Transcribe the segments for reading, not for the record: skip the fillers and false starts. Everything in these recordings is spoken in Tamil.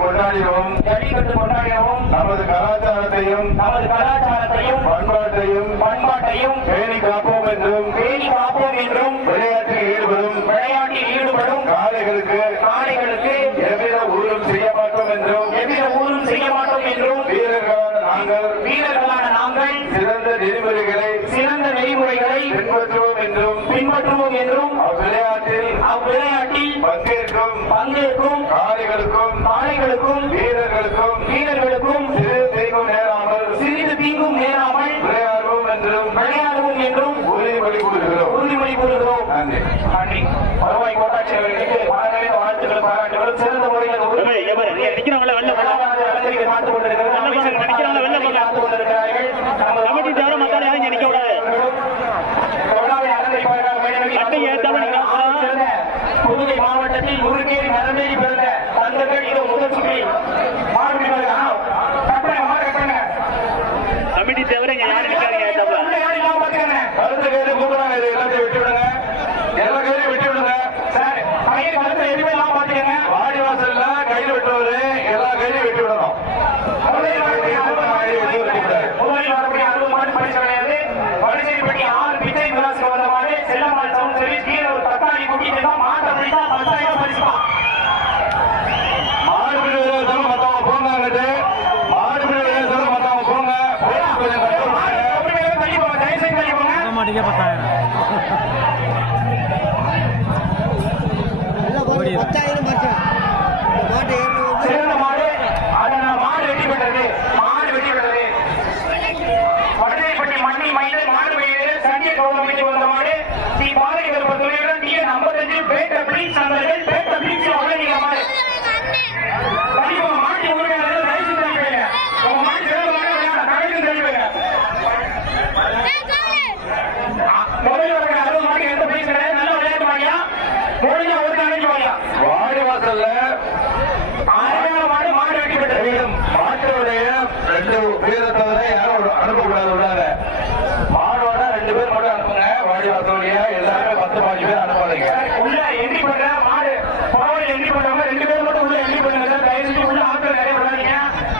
கொண்டாடினோம் நமது கலாச்சாரத்தையும் பண்பாட்டையும் பேணி காப்போம் என்றும் விளையாட்டில் ஈடுபடும் காளைகளுக்கு எவ்வித ஊரும் செய்ய மாட்டோம் என்றும் வீரர்களான நாங்கள் சிறந்த நெறிமுறைகளை பின்பற்றுவோம் என்றும் அவ்விளையாட்டில் பங்கேற்கும் காளைகளுக்கும் காளைகளுக்கும் வீரர்களுக்கும் சிறிது தீங்கும் நேராமல் விளையாடுவோம் என்றும் உறுதிமொழி கூறுகிறோம். நன்றி. வருவாய் கோட்டாட்சியர் அவர்களுக்கு மனநிறைந்த வாழ்த்துக்களும் பாராட்டுகளும் சிறந்த முறையில் பார்த்துக் கொண்டிருக்கிறார்கள். புதுவை மாவட்டத்தில் முருகேரி மரமேறி பிறந்த தந்தர்கள் இதோ முதல் சுற்றி கமிட்டி தவிர எல்லாத்தையும் விட்டு விடுங்க. எல்லா கையிலும் விட்டு விடுங்க. சார் பையன் கருத்து எதுவுமே எல்லாம் பாத்துக்கங்க. வாடி வாசல்ல கையில் விட்டுவது எல்லா கையிலும் விட்டு விடணும். முதலில் வரக்கூடிய 60 மாடு பரிசு கிடையாது. வரிசைப்பட்டி 6 பிச்சை விலாசுக்கு வந்த மாடு செல்லமாடு சவுண்ட் சர்வீஸ் கீழே ஒரு தக்காளி குட்டிட்டு தான் மாட்டை முடித்தா 10,000 பரிசுமா. மாடு பிடிவதற்கு மத்தவங்க போங்க. மாடு பிடிவதற்கு மத்தவங்க போங்க. தள்ளி போங்க. தயவுசெய்து தள்ளி போங்க. மாட்டீங்க 10,000 சிறந்த மாடு. மாடு வெற்றி பெற்றது. வடநேப்பட்டி மண்ணில் மைந்தன் மாடு வெளியேறு சண்டிய கௌரவமைக்கு வந்த மாடு ஸ்ரீ பாலகிருப்ப துறையுடன் டிஎன் 55 பேட்ட பிளிக்ஸ் அவர்கள் பேட்ட பிளிக்ஸ் அவர்கள் மாடு கண்டிப்பா மாட்டி உரிமையாளர்கள் தயவுசெய்து தெரிவிங்க. உங்க மாட்டு சிறந்த மாடு தயவுசெய்து தெரிவிங்க. முதலில் இருக்கிற 60 மாடு எந்த பிரைஸ் கிடையாது. நல்ல விளையாட்டு மாடியா முடிஞ்ச ஒரு நாளைக்கு வாயா. வாடி வாசல்ல மாடு வெட்டி பெற்றது. மாட்டோடைய 2 பேரை தவிர யாரும் அனுப்பக்கூடாது. உள்ளார மாடோட 2 பேர் மட்டும் அனுப்புங்க. வாடி வாசலுடைய எல்லாருமே 10-15 பேர் அனுப்பாதீங்க. உள்ள என்ட்ரி பண்ற மாடு பரவாயில்ல. என்ட்ரி பண்றவங்க 2 பேர் மட்டும் உள்ள என்ட்ரி பண்ணுங்க. தயவு செஞ்சு உள்ள ஆட்கள் நிறைய பண்ணாதீங்க.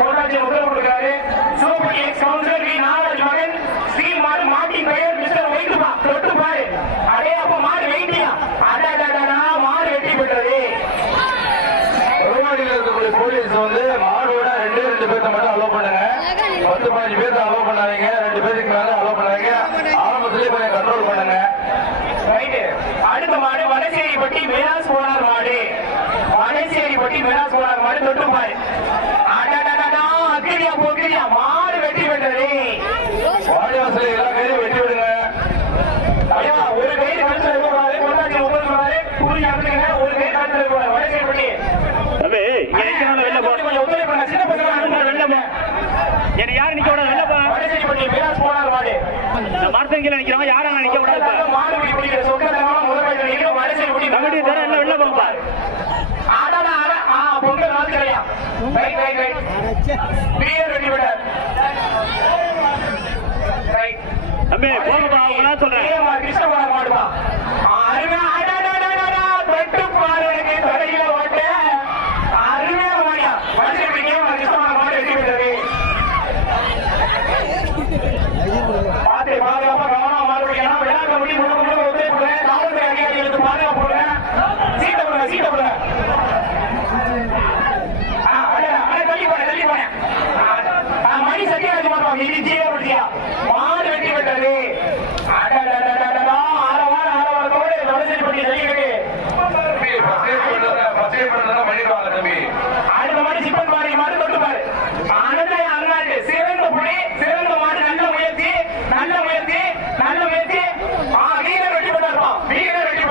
கோட்டாட்சியர் உத்தரவு கொடுக்கிறாரு. Super ex councillor V Nagaraj மகன் ஸ்டீல் மாடு மாட்டின் பெயர் மிஸ்டர் வெயிட்டுப்பா. தொட்டு பாரு. அதே அப்ப மாடு வெயிட்டியா. மாடு வெட்டி பெற்றது. இருக்கக்கூடிய போலீஸ் மாடோட 2 பேர்த்த மட்டும் அலோவ் பண்ணுங்க. 10-15 பேர்த்த அலோவ் பண்ணாதீங்க. 2 பேருக்கு மேல அலோவ் பண்ணாதீங்க. ஆரம்பத்திலேயே கொஞ்சம் கண்ட்ரோல் பண்ணுங்க. அடுத்த மாடு வடசேரிப்பட்டி மிராஸ் போனார் மாடு. தொட்டு பாரு. அக்கிரியா போக்கிரியா மாடு வெட்டி பெற்றது. வாடி வாசல் எல்லா கையிலும் வெட்டி விடுங்க. ஐயா ஒரு கையில் கழுத்துல இருக்கக்கூடாது. கொண்டாட்சி ஒவ்வொரு சொன்னாரு கூறி அனுப்புங்க. ஒரு கையில் கழுத்துல இருக்கக்கூடாது. வடசேரிப்பட்டி யாரு நிக்க கூடாது. மார்த்தங்கில நிக்கிறோம். யாரும் நிக்க கூடாது. வெளில போங்கப்பா. பொங்கல் நாட்களையா தம்பி போங்கப்பா. அவங்க சொல்றேன். கிருஷ்ணகுமார் மாடுவா பெட்டு பாருங்க. தொடையில ஓட்ட அருமையா மாடியா. கிருஷ்ணகுமார் மாடு வெட்டி விட்டது. பாதுகாப்பா கவனம் மாடு பிடிக்கணும். விளையாட முடியும். முழுக்க ஒத்துழைப்பு காவல்துறை அதிகாரிகளுக்கு பாதுகாப்பு கொடுங்க. சீட்டை கொடுங்க. தள்ளி போனேன். மணி சத்தியராஜ் மாடுவாங்க. இது ஜீவபடியா மாடு வெட்டி விட்டது. ஆரவாரத்தோடு வடசேரிப்பட்டி தள்ளிவிட்டு அடுத்த மாடு சிப்பன் பாரு. மாடு தொட்டு பாரு. அண்ணாட்டு சிறந்த புலி சிறந்த மாடு. நல்ல முயற்சி. வீரர் வெட்டி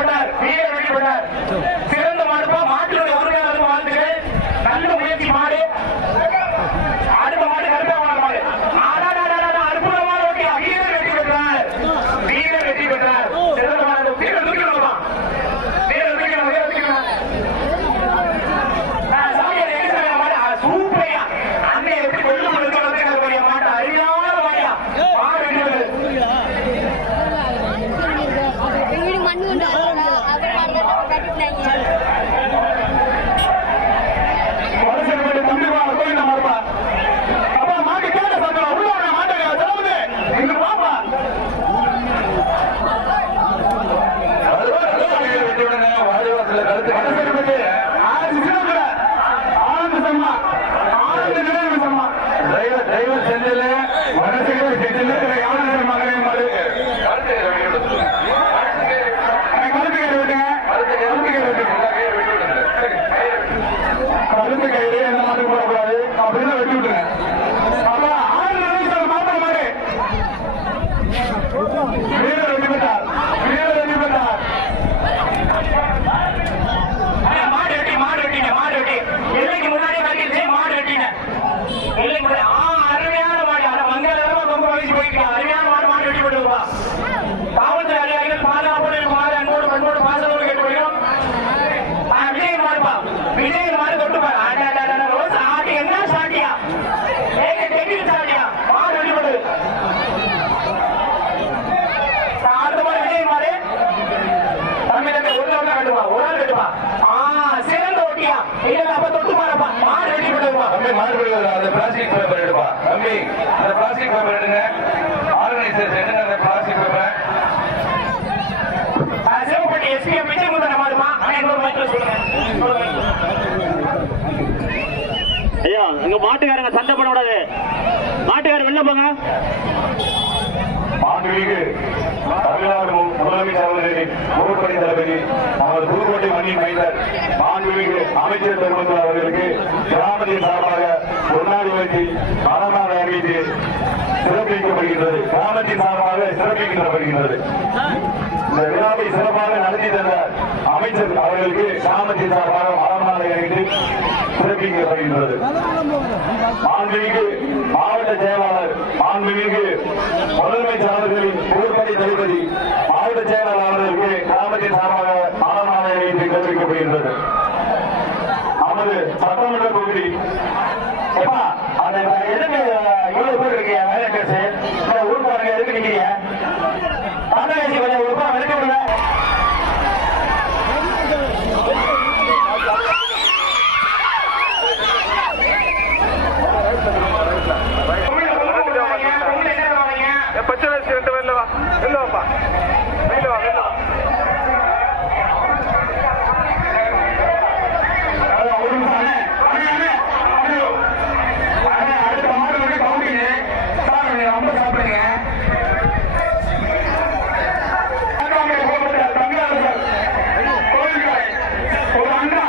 பெற்றார். சிறந்த மாடுப்பா. மாட்டினுடைய உரிமையாளருக்கு வாழ்த்துக்கள். நல்ல முயற்சி மாடு. அடுத்த மாடு கருப்பாவான மாடு. அற்புதமான ஓட்டியா. வீரர் வெட்டி பெற்றார். சிறந்த மாடு. வீரர் தூக்கணும். சாமி தட்டி விட்டுருங்க. அப்பா, ஆறு நிமிஷம் மாத்த மாடு. வீரர் வெற்றி பெற்றார். வீரர் வெற்றி பெற்றார். மாடு வெட்டி மாடு வெட்டின மாடு வெட்டி எல்லைக்கு முன்னாடி கட்டிடுச்சு மாடு வெட்டின எல்லைக்கு முன்னாடி அருமையான மாடு அந்த மங்களமா ரொம்ப வயசு போயிட்டு அருமையான மாடு மாடு வெட்டி போட்டுருப்பா காவல்துறை அதிகாரிகள் பாதுகாப்போடு இருக்குமாறு அன்போடு பண்போடு பாசத்தோடு கேட்டுக்கொள்கிறோம். விஜய் மாடுப்பா விஜய் மாடு தொட்டு பாரு ரோஸ் ஆட்டி என்ன சாட்டியா சாட்டியா மாடு வெட்டி போடுது அடுத்த மாடு விஜய் மாடு தம்பி தம்பி ஒரு நாள் கட்டுப்பா ஒரு நாள் கட்டுப்பா சிறந்த ஓட்டியா இல்ல அப்ப தொட்டு பாருப்பா மாடு வெட்டி போடுவா தம்பி மாடு விடுவது அந்த பிளாஸ்டிக் பேப்பர் எடுப்பா. தம்பி அந்த பிளாஸ்டிக் பேப்பர் எடுங்க. ஆர்கனைசர்ஸ் எடுங்க அந்த plastic paper. Sivapatti SPM Vijay முந்தன மாடுமா இன்னொரு மைக்கில் சொல்லுங்க. ஐயா இங்க மாட்டுக்காரங்க சண்டை போடக்கூடாது. மாட்டுக்காரர் வெளில போங்க. மாண்புமிகு தமிழ்நாடு முதலமைச்சர் அவர்களின் ஊர்படி தளபதி நமது புதுக்கோட்டை மண்ணின் மைந்தர் மாண்புமிகு அமைச்சர் பெருமக்கள் அவர்களுக்கு கிராமத்தின் சார்பாக பொன்னாடி வைத்து மரமாக அறிவித்து சிறப்பிக்கப்படுகின்றது. கிராமத்தின் சார்பாக சிறப்பிக்கப்படுகின்றது. இந்த விழாவை சிறப்பாக நடத்தி தந்த அமைச்சர் அவர்களுக்கு கிராமத்தின் சார்பாக மரமாக அறிவித்து சிறப்பிக்கப்படுகின்றது. மாண்புமிகு மாவட்ட செயலாளர் மாண்புமிகு முதலமைச்சர் அவர்களின் ஊர்படி தளபதி மாவட்ட செயலாளர் அவர்களுக்கு கிராமத்தின் சார்பாக மாலை வைத்து கற்பிக்கப்படுகின்றது. நமது சட்டமன்ற தொகுதி அந்த எதுக்கு இவ்வளவு பேர் இருக்கீங்க வேலை ஊர்பாருங்க எதுக்கு நிக்கிறீங்க தமிழகத்தை கொஞ்சம் ஊர்பா விளக்க விடுங்க. பச்சை வயசு ரெண்டு வெளில வா வெளில வாப்பா வெளில வா வெளில வா அடுத்த மாடு வந்து கவுண்டிங்க சார் ரொம்ப சாப்பிடுங்க. ஒரு அண்ணா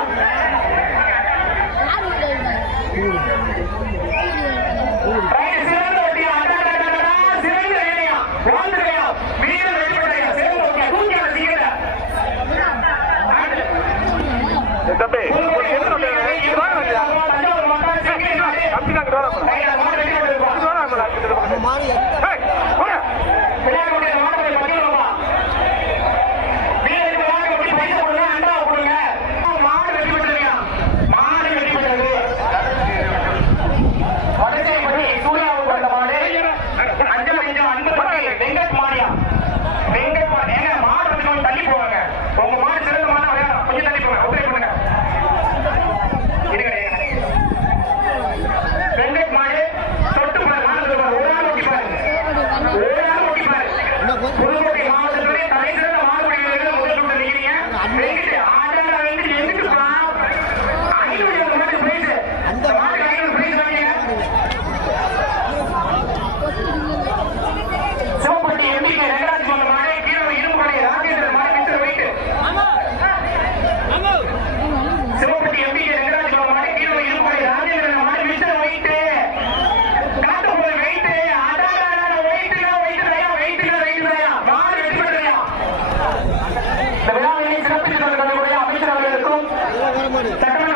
தம்பி தள்ளி போவாங்க உங்க மாடு சிறந்த மாடு கொஞ்சம் தள்ளி போங்க ஒப்பே பண்ணுங்க. வெங்கட் மாடு தொட்டு பாரு மாடு ஒரு ஆள் ஓட்டி பாரு ஒரு ஆள் ஓட்டி பாரு. புதுக்கோட்டை மாவட்டத்திலே தலை சிறந்த மாடுபிடிகள் முதல் சுற்று நிக்கிறீங்க. வெங்கட் ஆடாட வெங்கட் எங்கிட்டுப்பா 500 மாட்டு பிரைஸ் அந்த மாடு 500 பிரைஸ் வாங்கிங்க. சிவப்பட்டி எம்பிக்கு ரெங்கராஜ் சொன்ன மாடு கீழே இரும்பு ராஜேந்திர மாடு மிஸ்டர் வெயிட் சிவப்பட்டி எம்பிக்கு ரெங்கராஜ் சொன்ன மாடு கீழே இரும்பு ராஜேந்திர மாடு மிஸ்டர் வெயிட் காட்டு போய் வெயிட் அடாடாடா வெயிட் மாடு வெற்றி பெற்றையா. இந்த விழாவினை சிறப்பித்து கொண்டிருக்கக்கூடிய அமைச்சர் அவர்களுக்கும் சட்டமன்ற